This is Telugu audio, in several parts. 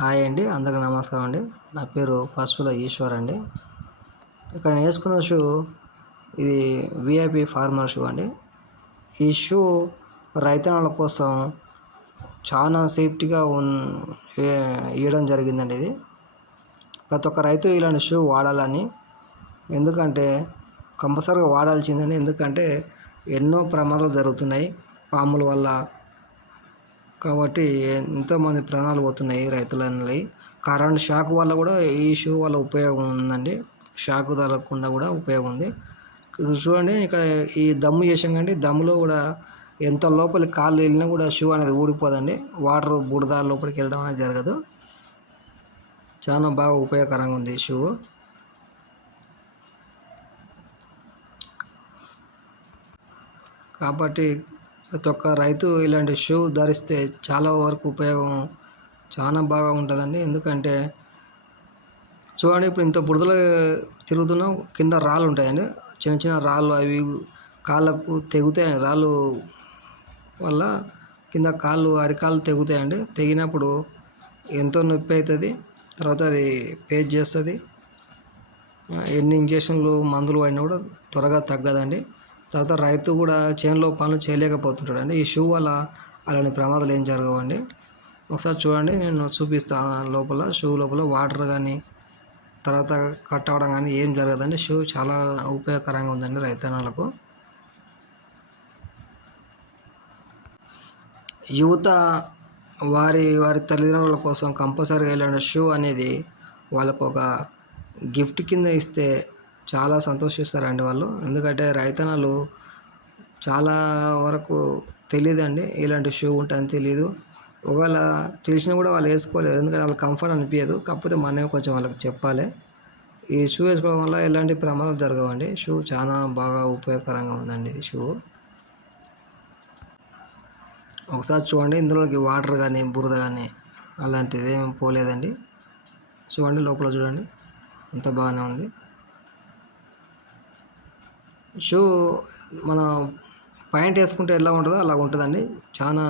హాయ్ అండి, అందరికీ నమస్కారం అండి. నా పేరు పశువుల ఈశ్వర్ అండి. ఇక్కడ నేను వేసుకున్న షూ ఇది విఐపి ఫార్మర్ షూ అండి. ఈ షూ రైతన్నల కోసం చాలా సేఫ్టీగా ఇవ్వడం జరిగిందండి. ఇది ప్రతి ఒక్క రైతు ఇలాంటి షూ వాడాలని, ఎందుకంటే కంపల్సరీగా వాడాల్సిందని. ఎందుకంటే ఎన్నో ప్రమాదాలు జరుగుతున్నాయి పాముల వల్ల. కాబట్టి ఎంతోమంది ప్రాణాలు పోతున్నాయి రైతులన్నవి. కరెంట్ షాక్ వల్ల కూడా ఈ షూ వల్ల ఉపయోగం ఉందండి. షాక్ తగలకుండా కూడా ఉపయోగం ఉంది. చూడండి, ఇక్కడ ఈ దమ్ము చేసాం కండి. దమ్ములో కూడా ఎంత లోపలికి కాళ్ళు వెళ్ళినా కూడా షూ అనేది ఊడిపోదండి. వాటర్ బుడద లోపలికి వెళ్ళడం అనేది జరగదు. చాలా బాగా ఉపయోగకరంగా ఉంది ఈ షూ. కాబట్టి ప్రతి ఒక్క రైతు ఇలాంటి షూ ధరిస్తే చాలా వరకు ఉపయోగం చాలా బాగా ఉంటుందండి. ఎందుకంటే చూడండి, ఇప్పుడు ఇంత బురదలో తిరుగుతున్నాం, కింద రాళ్ళు ఉంటాయండి, చిన్న చిన్న రాళ్ళు. అవి కాళ్ళకు తెగుతాయండి. రాళ్ళు వల్ల కింద అరికాళ్ళు తెగుతాయండి. తెగినప్పుడు ఎంతో నొప్పి అవుతుంది. తర్వాత అది పేజ్ చేస్తుంది. ఎన్ని ఇంజక్షన్లు మందులు అయినా కూడా త్వరగా తగ్గదండి. తర్వాత రైతు కూడా చేనులో పనులు చేయలేకపోతుంటాడండి. ఈ షూ వల్ల అలాంటి ప్రమాదాలు ఏం జరగవండి. ఒకసారి చూడండి, నేను చూపిస్తాను. లోపల షూ లోపల వాటర్ కానీ తర్వాత కట్ అవ్వడం కానీ ఏం జరగదండి. షూ చాలా ఉపయోగకరంగా ఉందండి రైతన్నలకు. యువత వారి వారి తల్లిదండ్రుల కోసం కంపల్సరీగా ఇలాంటి షూ అనేది వాళ్ళకు ఒక గిఫ్ట్ కింద ఇస్తే చాలా సంతోషిస్తారండి వాళ్ళు. ఎందుకంటే రైతన్నలు చాలా వరకు తెలియదండి ఇలాంటి షూ ఉంటుందని తెలియదు. ఒకవేళ తెలిసినా కూడా వాళ్ళు వేసుకోలేరు, ఎందుకంటే వాళ్ళకి కంఫర్ట్ అనిపించదు. కాకపోతే మనమే కొంచెం వాళ్ళకి చెప్పాలి. ఈ షూ వేసుకోవడం వల్ల ఎలాంటి ప్రమాదాలు జరగవండి. షూ చాలా బాగా ఉపయోగకరంగా ఉందండి ఈ షూ. ఒకసారి చూడండి, ఇందులోకి వాటర్ కానీ బురద కానీ అలాంటిది ఏమి పోలేదండి. చూడండి, లోపల చూడండి, అంత బాగానే ఉంది. షూ మన ప్యాంట్ వేసుకుంటే ఎలా ఉంటుందో అలా ఉంటుందండి. చాలా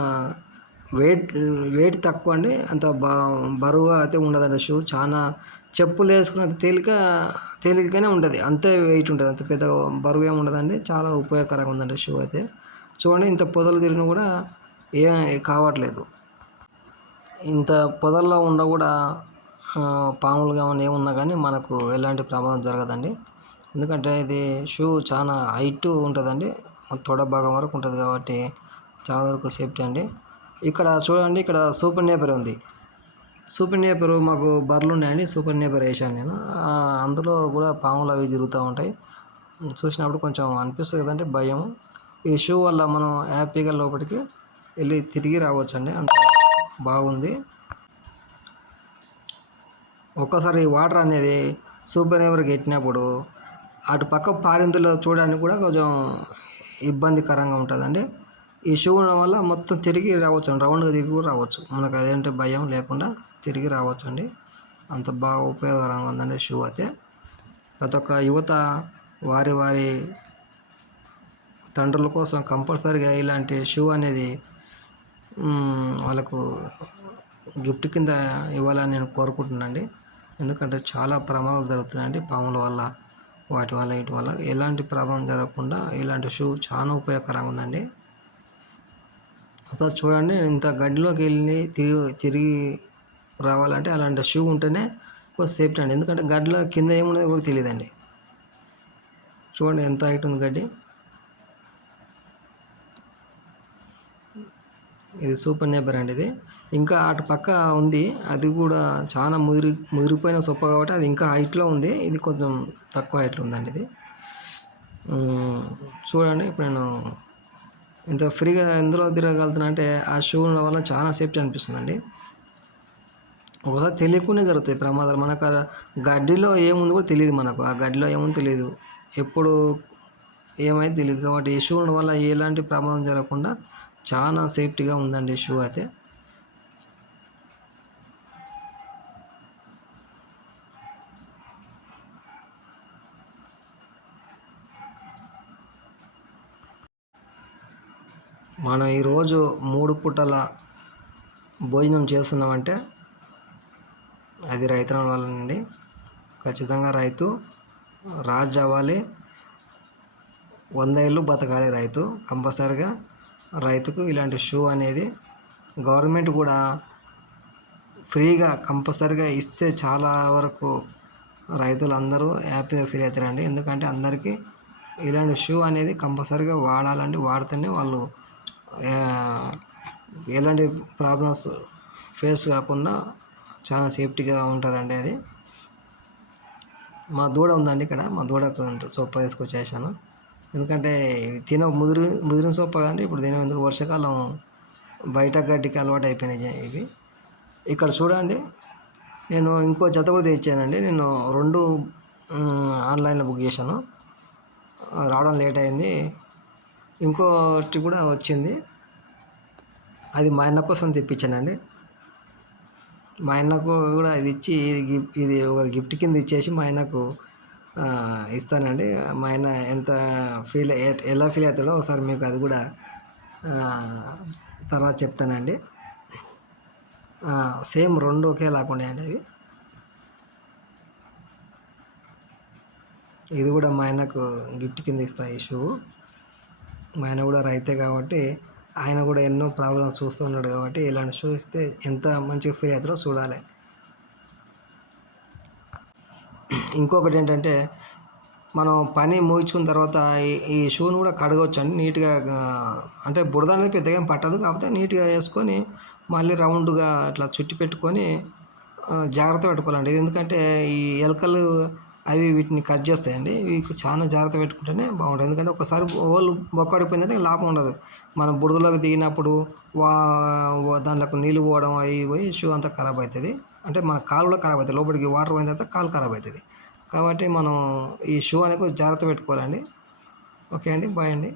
వెయిట్ తక్కువ అండి. అంత బరువుగా అయితే ఉండదండి షూ. చాలా చెప్పులు వేసుకున్నంత తేలికగానే ఉంటుంది. అంతే వెయిట్ ఉంటుంది, అంత పెద్ద బరువు ఏమి ఉండదండి. చాలా ఉపయోగకరంగా ఉందండి షూ అయితే. చూడండి, ఇంత పొదలు తిరిగినా కూడా ఏం కావట్లేదు. ఇంత పొదల్లో ఉండ కూడా పాములు కానీ ఏమున్నా కానీ మనకు ఎలాంటి ప్రమాదం జరగదండి. ఎందుకంటే ఇది షూ చాలా హైట్ ఉంటుందండి, తొడ భాగం వరకు ఉంటుంది. కాబట్టి చాలా వరకు సేఫ్టీ అండి. ఇక్కడ చూడండి, ఇక్కడ సూపర్ నేపర్ ఉంది. సూపర్ నేపర్ మాకు బర్రెలు ఉన్నాయండి. సూపర్ నేపర్ వేసాను నేను. అందులో కూడా పాములు అవి తిరుగుతూ ఉంటాయి. చూసినప్పుడు కొంచెం అనిపిస్తుంది కదంటే భయం. ఈ షూ వల్ల మనం హ్యాపీగా లోపలికి వెళ్ళి తిరిగి రావచ్చండి. అంత బాగుంది. ఒక్కసారి వాటర్ అనేది సూపర్ నేపర్కి ఎట్టినప్పుడు అటు పక్క పారిందులో చూడడానికి కూడా కొంచెం ఇబ్బందికరంగా ఉంటుందండి. ఈ షూ ఉండడం వల్ల మొత్తం తిరిగి రావచ్చు, రౌండ్గా తిరిగి కూడా రావచ్చు. మనకు అదేంటి భయం లేకుండా తిరిగి రావచ్చు అండి. అంత బాగా ఉపయోగకరంగా ఉందండి షూ అయితే. ప్రతి ఒక్క యువత వారి వారి తండ్రుల కోసం కంపల్సరీగా ఇలాంటి షూ అనేది వాళ్ళకు గిఫ్ట్ కింద ఇవ్వాలని నేను కోరుకుంటున్నానండి. ఎందుకంటే చాలా ప్రమాదాలు జరుగుతున్నాయండి పాముల వల్ల, వాటి వల్ల వీటి వల్ల. ఎలాంటి ప్రమాదం జరగకుండా ఇలాంటి షూ చాలా ఉపయోగకరంగా ఉందండి. అసలు చూడండి, ఇంత గడ్డిలోకి వెళ్ళి తిరిగి రావాలంటే అలాంటి షూ ఉంటేనే కొంచెం సేఫ్టీ అండి. ఎందుకంటే గడ్డిలో కింద ఏమున్నదో కూడా తెలియదండి. చూడండి, ఎంత హైట్ ఉంది గడ్డి. ఇది సూపర్ నేపర్ అండి. ఇది ఇంకా అటు పక్క ఉంది, అది కూడా చాలా ముదిరిపోయిన సొప్ప కాబట్టి అది ఇంకా హైట్లో ఉంది. ఇది కొంచెం తక్కువ హైట్లో ఉందండి. ఇది చూడండి, ఇప్పుడు నేను ఇంత ఫ్రీగా ఎందులో తిరగలుగుతున్నా అంటే ఆ షూ ఉండడం వల్ల చాలా సేఫ్టీ అనిపిస్తుందండి. ఒకసారి తెలియకుండా జరుగుతాయి ప్రమాదాలు. మనకు గడ్డిలో ఏముంది కూడా తెలియదు. మనకు ఆ గడ్డిలో ఏముంది తెలియదు, ఎప్పుడు ఏమైతే తెలియదు. కాబట్టి ఈ షూ ఉండడం వల్ల ఎలాంటి ప్రమాదం జరగకుండా చాలా సేఫ్టీగా ఉందండి షూ అయితే. మనం ఈరోజు 3 పూటల భోజనం చేస్తున్నామంటే అది రైతు వల్లనండి. ఖచ్చితంగా రైతు రాజు అవ్వాలి, 100 ఏళ్ళు బతకాలి రైతు. కంపల్సరిగా రైతుకు ఇలాంటి షూ అనేది గవర్నమెంట్ కూడా ఫ్రీగా కంపల్సరిగా ఇస్తే చాలా వరకు రైతులందరూ హ్యాపీగా ఫీల్ అవుతారండి. ఎందుకంటే అందరికీ ఇలాంటి షూ అనేది కంపల్సరిగా వాడాలండి. వాడితేనే వాళ్ళు ఎలాంటి ప్రాబ్లమ్స్ ఫేస్ కాకుండా చాలా సేఫ్టీగా ఉంటారండి. అది మా దూడ ఉందండి ఇక్కడ. మా దూడకు సొప్ప తీసుకొచ్చేసాను. ఎందుకంటే ముదిరిన సొప్ప కానీ ఇప్పుడు తినే ఎందుకు వర్షాకాలం బయట గడ్డికి అలవాటు అయిపోయినాయి ఇవి. ఇక్కడ చూడండి, నేను ఇంకో జత కూడా తెచ్చానండి. నేను 2 ఆన్లైన్లో బుక్ చేశాను, రావడం లేట్ అయింది. ఇంకోటి కూడా వచ్చింది, అది మా అన్న కోసం తెప్పించానండి. మా ఆయనకు కూడా ఇది ఇచ్చి ఇది ఒక గిఫ్ట్ కింద ఇచ్చేసి మా ఆయనకు ఇస్తానండి. మా ఆయన ఎలా ఫీల్ అవుతాడో ఒకసారి మీకు అది కూడా తర్వాత చెప్తానండి. సేమ్ 2 ఒకేలాగా ఉన్నాయండి అవి. ఇది కూడా మా ఆయనకు గిఫ్ట్ కింద ఇస్తాయి ఈ షూ. మా ఆయన కూడా రైతే కాబట్టి ఆయన కూడా ఎన్నో ప్రాబ్లమ్స్ చూస్తూ ఉన్నాడు కాబట్టి ఇలాంటి షూ ఇస్తే ఎంత మంచిగా ఫీల్ అవుతారో చూడాలి. ఇంకొకటి ఏంటంటే, మనం పని ముగించుకున్న తర్వాత ఈ షూను కూడా కడగవచ్చు అండి నీట్గా. అంటే బురద అనేది పెద్దగా ఏం పట్టదు, కాకపోతే నీట్గా వేసుకొని మళ్ళీ రౌండ్గా అట్లా చుట్టి పెట్టుకొని జాగ్రత్త పెట్టుకోవాలండి. ఎందుకంటే ఈ ఎలకలు అవి వీటిని కట్ చేస్తాయండి. ఇవి చాలా జాగ్రత్త పెట్టుకుంటేనే బాగుంటుంది. ఎందుకంటే ఒకసారి ఓళ్ళు బొక్కడిపోయిందంటే లాభం ఉండదు. మనం బురదలోకి దిగినప్పుడు దాంట్లోకి నీళ్ళు పోవడం అవి పోయి షూ అంతా ఖరాబ్ అవుతుంది. అంటే మన కాలు కూడా ఖరాబ్ అవుతుంది. లోపలికి వాటర్ పోయిన తర్వాత కాలు ఖరాబ్ అవుతుంది. కాబట్టి మనం ఈ షూ అనేది జాగ్రత్త పెట్టుకోవాలండి. ఓకే అండి, బాయ్ అండి.